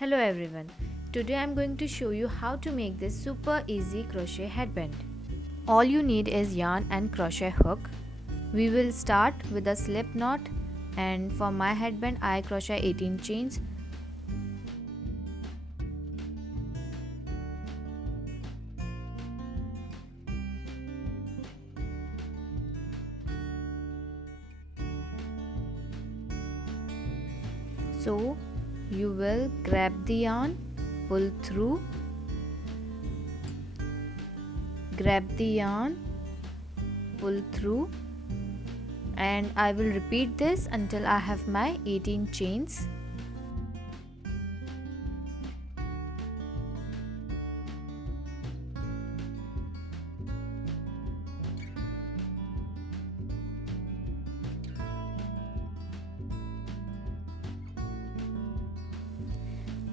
Hello everyone. Today I'm going to show you how to make this super easy crochet headband. All you need is yarn and crochet hook. We will start with a slip knot, and for my headband I crochet 18 chains. So you will grab the yarn, pull through, grab the yarn, pull through, and I will repeat this until I have my 18 chains.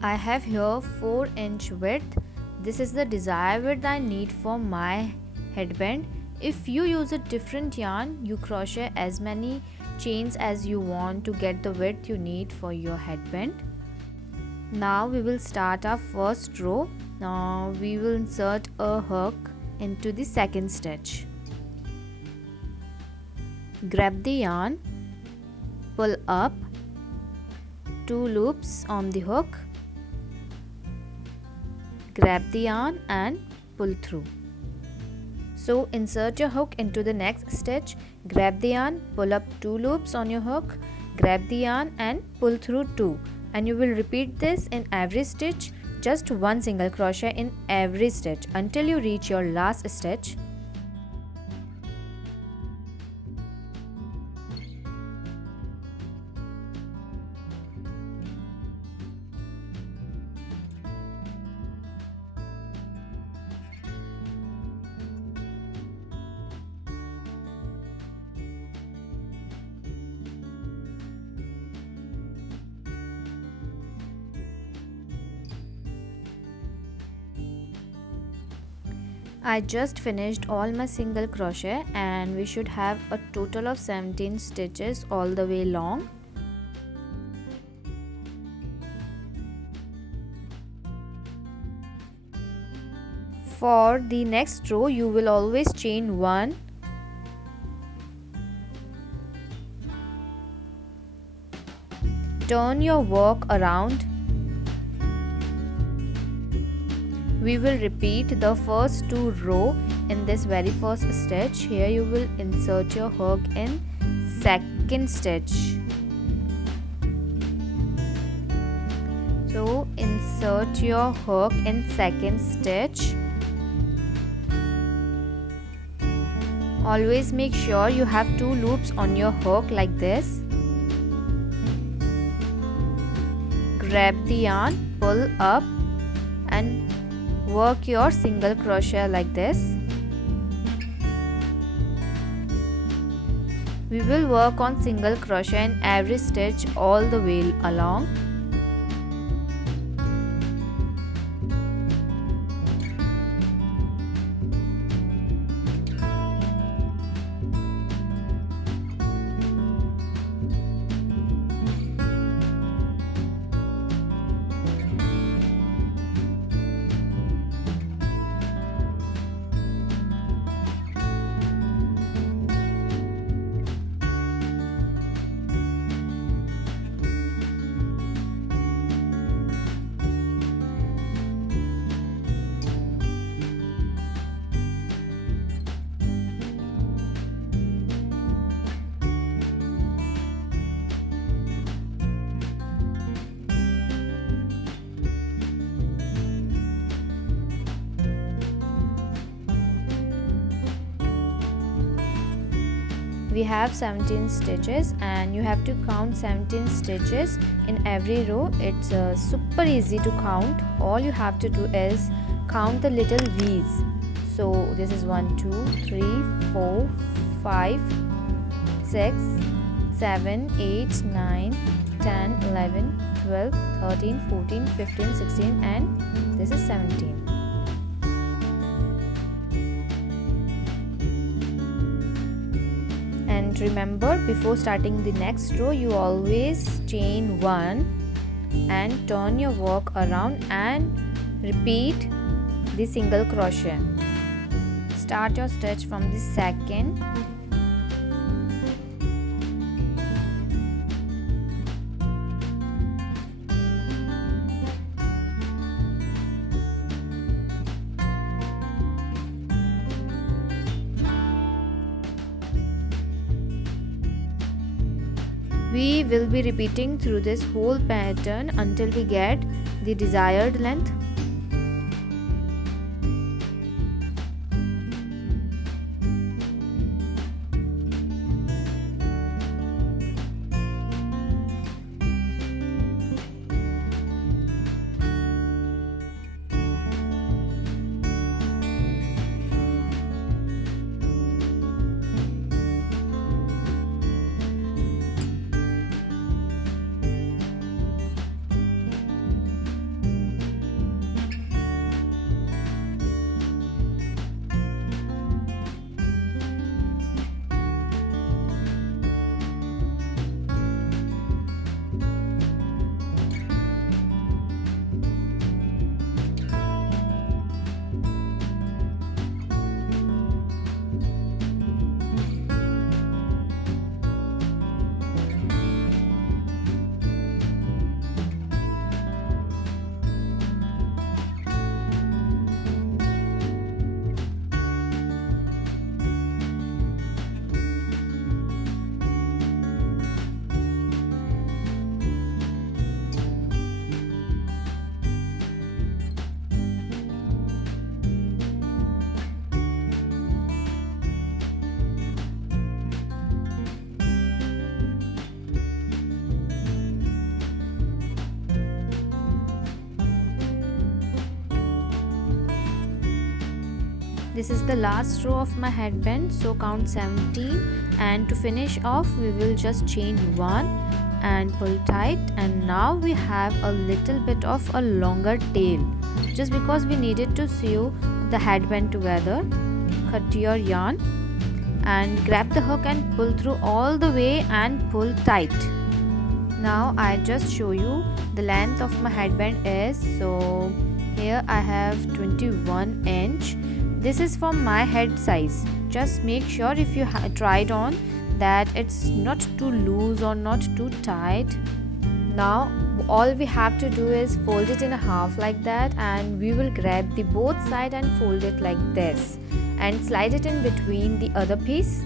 I have here 4-inch width. This is the desired width I need for my headband. If you use a different yarn, you crochet as many chains as you want to get the width you need for your headband. Now we will start our first row. Now we will insert a hook into the second stitch. Grab the yarn, pull up, 2 loops on the hook, grab the yarn and pull through. So insert your hook into the next stitch, grab the yarn, pull up 2 loops on your hook, grab the yarn and pull through 2, and you will repeat this in every stitch, just 1 single crochet in every stitch until you reach your last stitch. I just finished all my single crochet and we should have a total of 17 stitches all the way long. For the next row you will always chain 1, turn your work around. We will repeat the first 2 rows in this very first stitch. Here you will insert your hook in second stitch. So insert your hook in second stitch. Always make sure you have 2 loops on your hook like this. Grab the yarn, pull up and work your single crochet like this. We will work on single crochet in every stitch all the way along. We have 17 stitches and you have to count 17 stitches in every row. It's super easy to count. All you have to do is count the little V's. So this is 1, 2, 3, 4, 5, 6, 7, 8, 9, 10, 11, 12, 13, 14, 15, 16 and this is 17. And remember, before starting the next row you always chain 1 and turn your work around and repeat the single crochet. Start your stitch from the second. We will be repeating through this whole pattern until we get the desired length. This is the last row of my headband, so count 17, and to finish off we will just chain 1 and pull tight, and now we have a little bit of a longer tail just because we needed to sew the headband together. Cut your yarn and grab the hook and pull through all the way and pull tight. Now I just show you the length of my headband is, so here I have 21 inch. This is for my head size. Just make sure if you try it on that it's not too loose or not too tight. Now all we have to do is fold it in half like that, and we will grab the both side and fold it like this and slide it in between the other piece.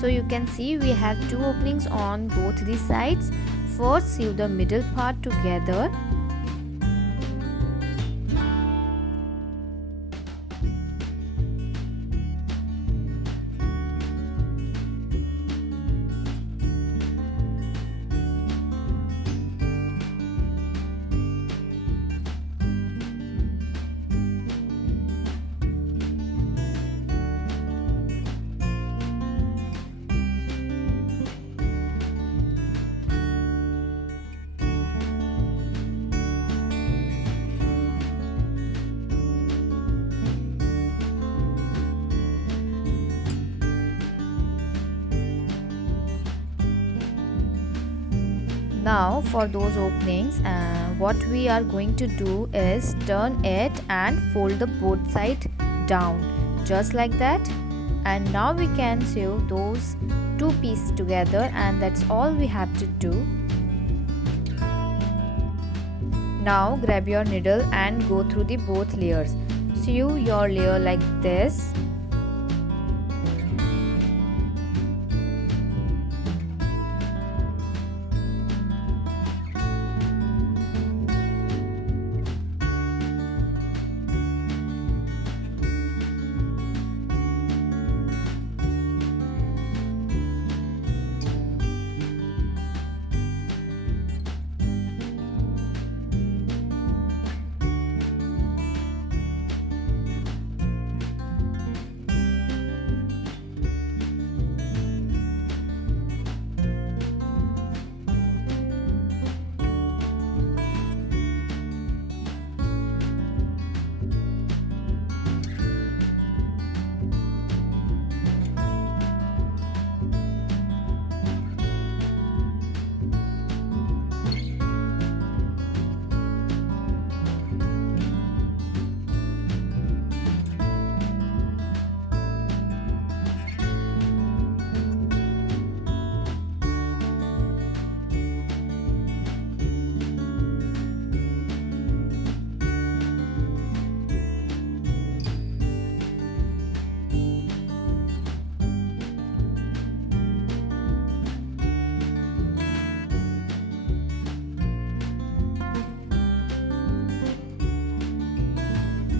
So you can see we have two openings on both the sides. First sew the middle part together. Now for those openings, what we are going to do is turn it and fold the both side down just like that, and now we can sew those two pieces together, and that's all we have to do. Now grab your needle and go through the both layers. Sew your layer like this.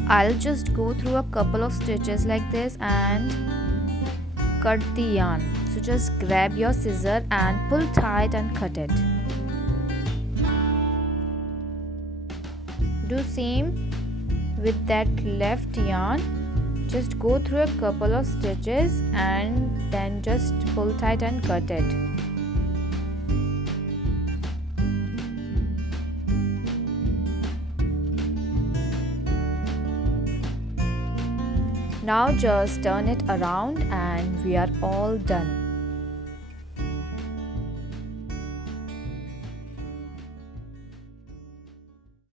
I'll just go through a couple of stitches like this and cut the yarn. So just grab your scissor and pull tight and cut it. Do same with that left yarn. Just go through a couple of stitches and then just pull tight and cut it. Now just turn it around and we are all done.